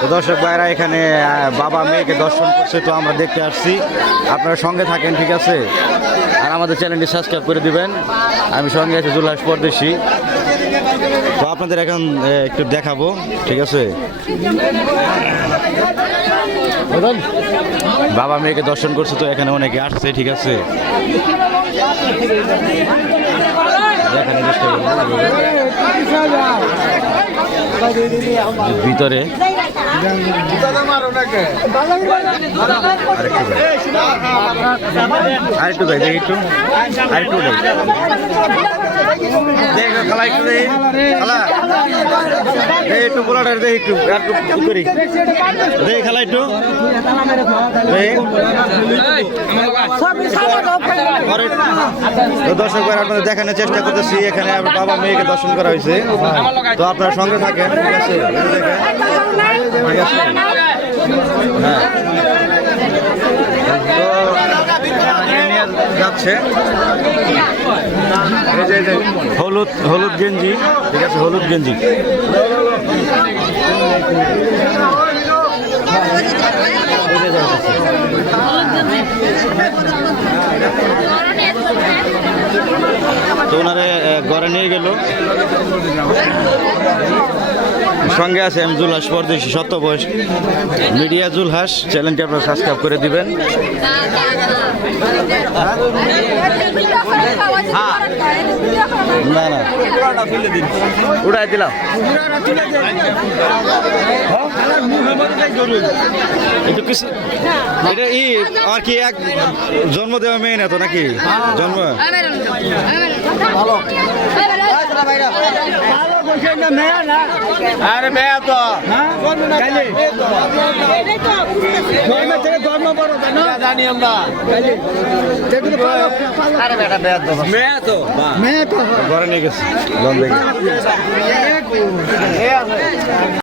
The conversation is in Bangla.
তো দর্শক ভাইরা এখানে বাবা মেয়েকে দর্শন করছে তো আমরা দেখতে আসছি। আপনারা সঙ্গে থাকেন ঠিক আছে? আর আমাদের চ্যানেলটি সাবস্ক্রাইব করে দিবেন। আমি সঙ্গে আছি জুলহাস পরদেশি। তো আপনাদের এখন একটু দেখাবো ঠিক আছে? বাবা মেয়েকে দর্শন করছে তো এখানে অনেকে আসছে ঠিক আছে? ভিতরে। আরেকটু যাই দেখি একটু। আরেকটু যাই একটু এই একটু দর্শক আপনাদের দেখানোর চেষ্টা করতেছি, এখানে বাবা মেয়েকে দর্শন করা হয়েছে। তো আপনার সঙ্গে থাকেন, ঠিক আছে? হ্যাঁ তো এ নিয়ে যাচ্ছে হলুদ হলুদ গেঞ্জি। ঠিক আছে হলুদ গেঞ্জি এই যে যাচ্ছে। তো ওনারে আহ, ঘরে নিয়ে গেল। সঙ্গে আছে আমি জুলহাস পরদেশি সত্য বয়স মিডিয়া জুলহাস, চ্যানেলটি আপনার সাবস্ক্রাইব করে দিবেন। না না। উড়াই দিলাম। এটা কিছু এটা ই আর কি এক জন্ম দেওয়া মেয়ে না তো নাকি? জন্ম। আরে মেয়া তো। জানি আমরা। মেয়া তো ঘরে নিয়ে গেছে লন্ডনে